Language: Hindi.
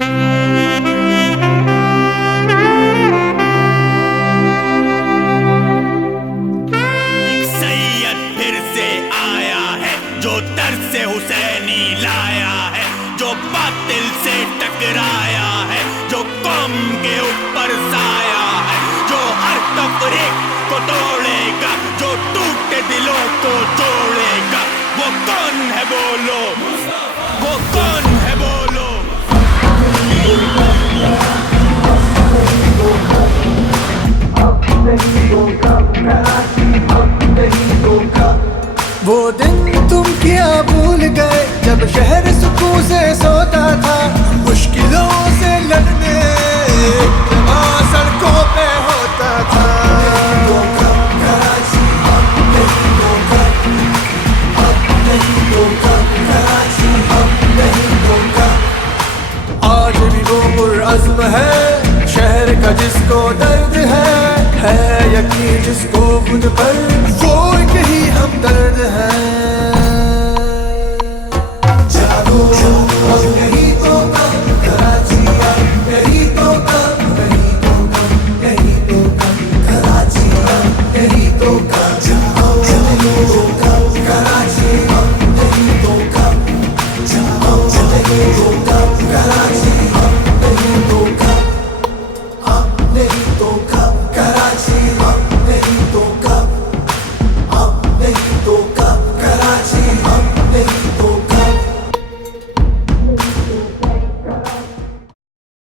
सैयद फिर से आया है, जो दर से हुसैनी लाया है, जो बातिल से टकराया है, जो कौम के ऊपर साया है, जो हर तफरीक को तोड़ेगा, जो टूटे दिलों को जोड़ेगा। वो कौन है बोलो, वो कौन है बोलो। वो दिन तुम क्या भूल गए जब शहर सुकून से सोता था, मुश्किलों से लड़ने जमा सड़कों पे होता था। आज भी वो पुरअज़्म है शहर का जिसको दर्द है यकीन जिसको खुद पर वो एक ही हमदर्द है।